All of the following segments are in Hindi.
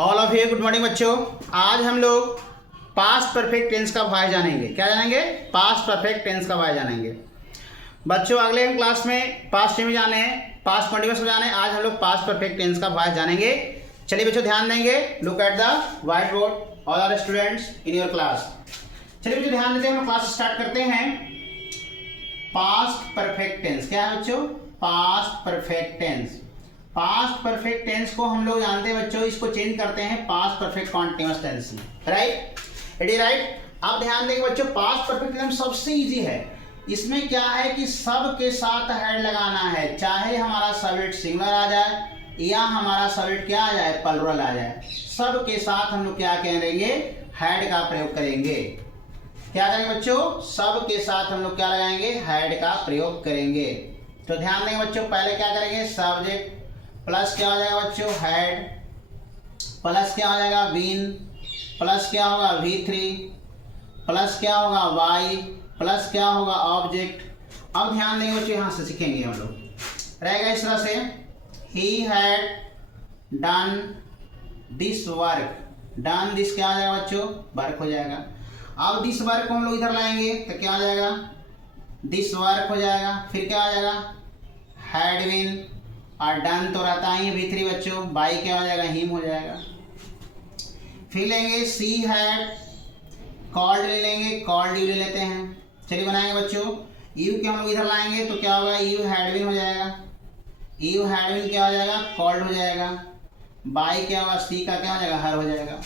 All of you good morning बच्चों। आज हम लोग पास्ट परफेक्ट टेंस का वॉइस जानेंगे। क्या जानेंगे? पास्ट परफेक्ट टेंस का वॉइस जानेंगे बच्चों। अगले हम क्लास में पास्ट टेंस जाने हैं, पास्ट कंटिन्यूअस जाने हैं। आज हम लोग पास्ट परफेक्ट टेंस का वॉइस जानेंगे। चलिए बच्चों ध्यान देंगे। Look at the white board all are students in your class. चलिए बच्चों ध्यान देते हैं, हम क्लास स्टार्ट करते हैं। पास्ट परफेक्ट टेंस क्या है बच्चों? Past perfect tense. Past perfect tense को हम लोग जानते हैं बच्चों, इसको चेंज करते हैं पास्ट परफेक्ट कॉन्टिन्यूअस टेंस में। Right, it is right. अब ध्यान देंगे बच्चों, पास्ट परफेक्ट टेंस सबसे इजी है। इसमें क्या है कि सब के साथ हेड लगाना है, चाहे हमारा सब्जेक्ट सिंगुलर आ जाए या हमारा सब्जेक्ट क्या आ जाए, प्लुरल आ जाए। सब के साथ हम लोग क्या करेंगे? हेड का प्रयोग करेंगे। क्या करेंगे बच्चों? सब के साथ हम लोग क्या लगाएंगे? हेड का प्रयोग करेंगे। तो ध्यान देंगे बच्चों, पहले क्या करेंगे? सब्जेक्ट प्लस क्या हो जाएगा बच्चों? हेड प्लस क्या हो जाएगा? बीन प्लस क्या होगा? V3 प्लस क्या होगा? Y प्लस क्या होगा? ऑब्जेक्ट। अब ध्यान देंगे बच्चों, यहां से सीखेंगे हम लोग। रहेगा इस तरह से, he had done this work. Done this क्या हो जाएगा बच्चों? वर्क हो जाएगा। अब दिस वर्क को हम लोग इधर लाएंगे तो क्या हो जाएगा? दिस वर्क हो जाएगा। फिर क्या हो जाएगा? हैड बीन, और डन तो रहता ही है V3 बच्चों। बाई क्या हो जाएगा? हिम हो जाएगा। फिर लेंगे सी हैड कॉल्ड, ले लेंगे कॉल्ड यू ले लेते हैं। चलिए बनाएंगे बच्चों, यू के हम लोग इधर लाएंगे तो क्या होगा? यू हैड बीन हो जाएगा। यू हैड बीन क्या हो जाएगा? कॉल्ड हो जाएगा। बाई क्या होगा? सी का क्या हो जाएगा? हर हो जाएगा।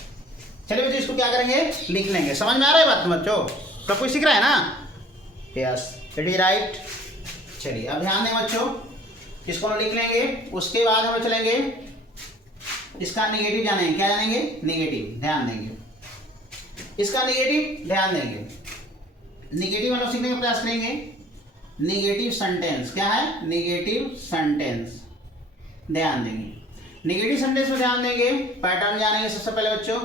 चलिए बच्चों इसको क्या करेंगे? लिख लेंगे। समझ में आ रहा है बात बच्चों? सब कुछ सीख रहा है ना? Yes, it is right. चलिए अब ध्यान दें बच्चों, इसको हम लिख लेंगे। उसके बाद हम चलेंगे इसका निगेटिव जानेंगे। क्या जानेंगे? निगेटिव। ध्यान देंगे इसका निगेटिव, ध्यान देंगे। निगेटिव हम लोग सीखने का प्रयास करेंगे। निगेटिव सेंटेंस क्या है? Negative sentence. ध्यान देंगे निगेटिव सेंटेंस में, ध्यान देंगे पैटर्न जानेंगे। सबसे पहले बच्चों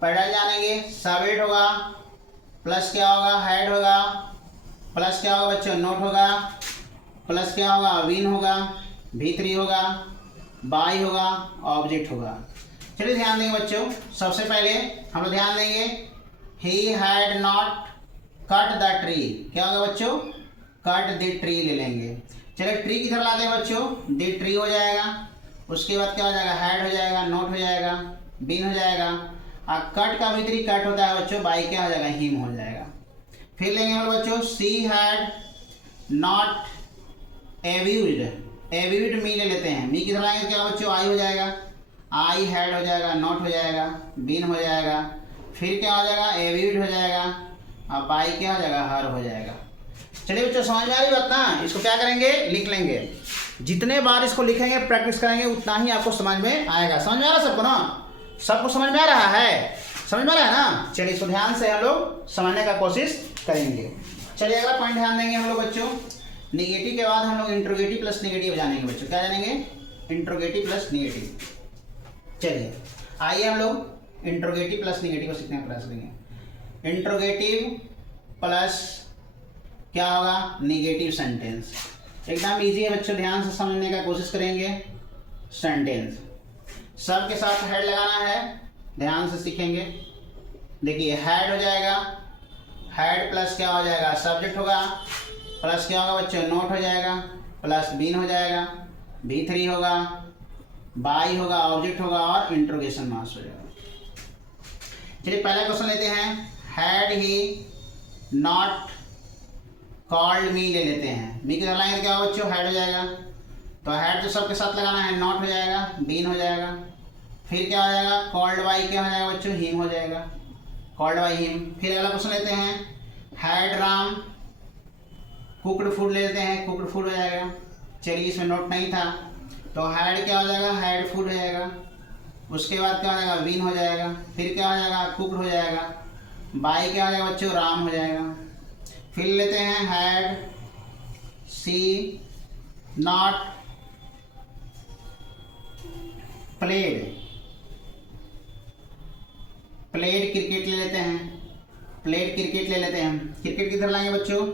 पैटर्न जानेंगे। सब्जेक्ट होगा प्लस क्या होगा? हेड होगा प्लस क्या होगा बच्चों? नोट होगा प्लस क्या होगा? विन होगा। V3 होगा, बाई होगा, ऑब्जेक्ट होगा। चलिए ध्यान देंगे बच्चों, सबसे पहले हम लोग ध्यान देंगे he had not cut the tree. क्या होगा बच्चों? कट द ट्री ले लेंगे। चलिए ट्री किधर लाते हैं बच्चों? द ट्री हो जाएगा। उसके बाद क्या हो जाएगा? हैड हो जाएगा, नोट हो जाएगा, बीन हो जाएगा। और कट का V3 कट होता है बच्चों, बाई क्या हो जाएगा? हिम हो जाएगा। फिर लेंगे हम लोग बच्चों सी हैड नॉट एव्यूड। एव्यूड मी ले लेते हैं। मी किधर लाएंगे? क्या बच्चों? आई हो जाएगा। आई हैड हो जाएगा, नॉट हो जाएगा, बीन हो जाएगा। फिर क्या हो जाएगा? एव्यूड हो जाएगा, और बाई क्या हो जाएगा? हर हो जाएगा। चलिए बच्चों समझ में आ रही बात ना? इसको क्या करेंगे? लिख लेंगे। जितने बार इसको लिखेंगे, प्रैक्टिस करेंगे, उतना ही आपको समझ में आएगा। समझ में आ रहा है सबको ना? सबको समझ में आ रहा है? समझ में आ रहा है ना? चलिए इसको ध्यान से हम लोग समझने का कोशिश करेंगे। चलिए अगला पॉइंट ध्यान देंगे हम लोग बच्चों। निगेटिव के बाद हम लोग इंट्रोगेटिव प्लस निगेटिव जानेंगे बच्चों। क्या जानेंगे? Interrogative plus negative. चलिए आइए हम लोग इंट्रोगेटिव प्लस निगेटिव को सीखने का प्रयास करेंगे। इंट्रोगेटिव प्लस क्या होगा? Negative sentence. एकदम इजी है बच्चों, ध्यान से समझने का कोशिश करेंगे। सेंटेंस सब के साथ हेड लगाना है, ध्यान से सीखेंगे। देखिए हेड हो जाएगा, हेड प्लस क्या हो जाएगा? सब्जेक्ट होगा प्लस क्या होगा बच्चों? नोट हो जाएगा प्लस बीन हो जाएगा, V3 होगा, बाई होगा, ऑब्जेक्ट होगा, और इंट्रोगेशन मार्क्स हो जाएगा। चलिए पहला क्वेश्चन लेते हैं। Had he not called me ले लेते हैं। मी किधर लाएंगे? क्या होगा बच्चों? हेड हो जाएगा। तो हेड तो सबके साथ लगाना है, नॉट हो जाएगा, बीन हो जाएगा। फिर क्या हो जाएगा? कॉल्ड बाई क्या हो जाएगा बच्चों? हिम हो जाएगा, कॉल्ड बाई हिम। फिर अगला क्वेश्चन लेते हैं। हैड राम कुकड फूड ले लेते हैं, कुकड फूड हो जाएगा। चलिए इसमें नोट नहीं था, तो हैड क्या हो जाएगा? हैड फूड हो जाएगा। उसके बाद क्या हो जाएगा? विन हो जाएगा। फिर क्या हो जाएगा? कुकड हो जाएगा। बाई क्या हो जाएगा बच्चों? राम हो जाएगा। फिर लेते हैं had she not played. Played cricket ले लेते हैं, प्लेड क्रिकेट ले लेते हैं। क्रिकेट किधर लाएंगे बच्चों?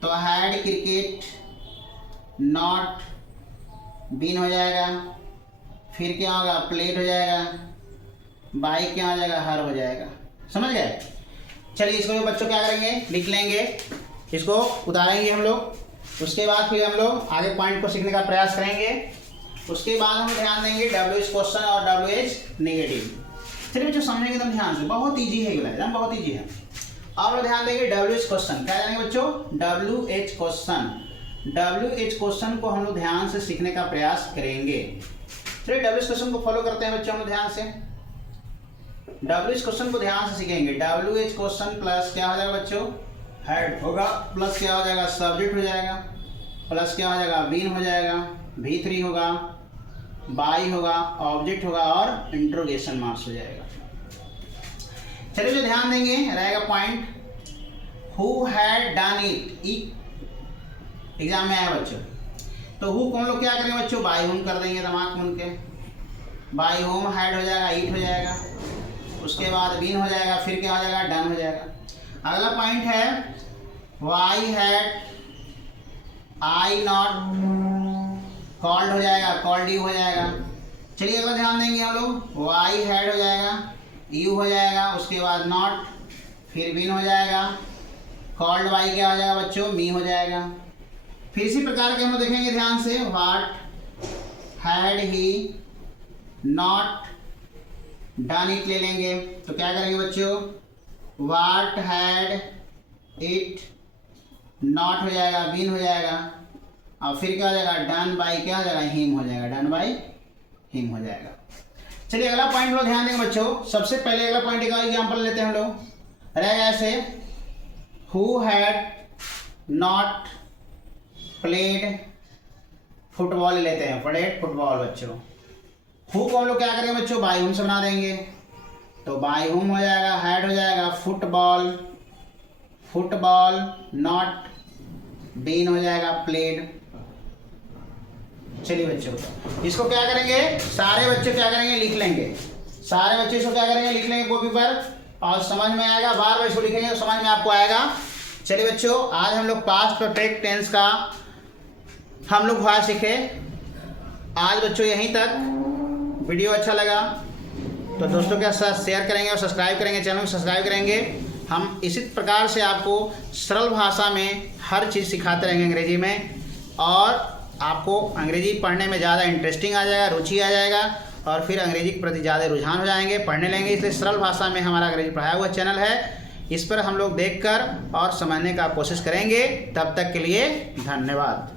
तो हैड क्रिकेट नॉट बीन हो जाएगा। फिर क्या होगा? प्लेड हो जाएगा। बाई क्या हो जाएगा, हर हो जाएगा। समझ गए? चलिए इसको बच्चों क्या करेंगे, लिख लेंगे, इसको उतारेंगे हम लोग। उसके बाद फिर हम लोग आगे पॉइंट को सीखने का प्रयास करेंगे। उसके बाद हम ध्यान देंगे WH क्वेश्चन और WH नेगेटिव। चलिए बच्चों समझेंगे एकदम ध्यान से, बहुत ईजी है एकदम, बहुत ईजी है। अब लोग ध्यान देंगे WH क्वेश्चन, क्या जानेंगे बच्चों, WH क्वेश्चन। WH क्वेश्चन को हम लोग ध्यान से सीखने का प्रयास करेंगे। चलिए WH क्वेश्चन को फॉलो करते हैं बच्चों हम लोग ध्यान से। WH क्वेश्चन को ध्यान से सीखेंगे। WH क्वेश्चन प्लस क्या हो जाएगा बच्चों, हेड होगा, प्लस क्या हो जाएगा, सब्जेक्ट हो जाएगा, प्लस क्या हो जाएगा, बीन हो जाएगा, V3 होगा, बाई होगा, ऑब्जेक्ट होगा और इंट्रोगेशन मार्क्स हो जाएगा। चलिए जो ध्यान देंगे रहेगा point, who had done it, exam में आया बच्चों। तो हु को हम लोग क्या करेंगे बच्चों, बाई होम कर देंगे, दिमाग में उनके बाई होम, हैड हो जाएगा, ईट हो जाएगा, उसके बाद बीन हो जाएगा, फिर क्या हो जाएगा, डन हो जाएगा। अगला पॉइंट है why had I not called हो जाएगा, कॉल्ड यू हो जाएगा। चलिए अगला ध्यान देंगे हम लोग, वाई हैड हो जाएगा, यू हो जाएगा, उसके बाद नॉट, फिर बीन हो जाएगा, कॉल्ड बाई क्या हो जाएगा बच्चों, मी हो जाएगा। फिर इसी प्रकार के हम लोग देखेंगे ध्यान से, what had he not done it ले लेंगे, तो क्या करेंगे बच्चों, व्हाट हैड इट नॉट हो जाएगा, बीन हो जाएगा, और फिर क्या हो जाएगा, डन बाई क्या हो जाएगा, हिम हो जाएगा, डन बाई हिम हो जाएगा। चलिए अगला पॉइंट लोग ध्यान देंगे बच्चों। सबसे पहले अगला पॉइंट का एग्जांपल लेते हैं हम लोग, रहेगा ऐसे, who had not played football लेते हैं, प्लेड फुटबॉल बच्चों। हु को हम लोग क्या करेंगे बच्चों, बाई होम से बना देंगे, तो बाई होम हो जाएगा, हैड हो जाएगा, फुटबॉल, फुटबॉल नॉट, बीन हो जाएगा, प्लेड। चलिए बच्चों इसको क्या करेंगे, सारे बच्चे क्या करेंगे, लिख लेंगे, सारे बच्चे इसको क्या करेंगे, लिख लेंगे कॉपी पर, और समझ में आएगा, बार बार इसको लिखेंगे तो समझ में आपको आएगा। चलिए बच्चों आज हम लोग पास्ट परफेक्ट टेंस का हम लोग भाषा सीखे। आज बच्चों यहीं तक। वीडियो अच्छा लगा तो दोस्तों के साथ शेयर करेंगे और सब्सक्राइब करेंगे, चैनल को सब्सक्राइब करेंगे। हम इसी प्रकार से आपको सरल भाषा में हर चीज़ सिखाते रहेंगे अंग्रेजी में, और आपको अंग्रेजी पढ़ने में ज़्यादा इंटरेस्टिंग आ जाएगा, रुचि आ जाएगा, और फिर अंग्रेजी के प्रति ज़्यादा रुझान हो जाएंगे, पढ़ने लेंगे। इसलिए सरल भाषा में हमारा अंग्रेजी पढ़ाया हुआ चैनल है, इस पर हम लोग देखकर और समझने का कोशिश करेंगे। तब तक के लिए धन्यवाद।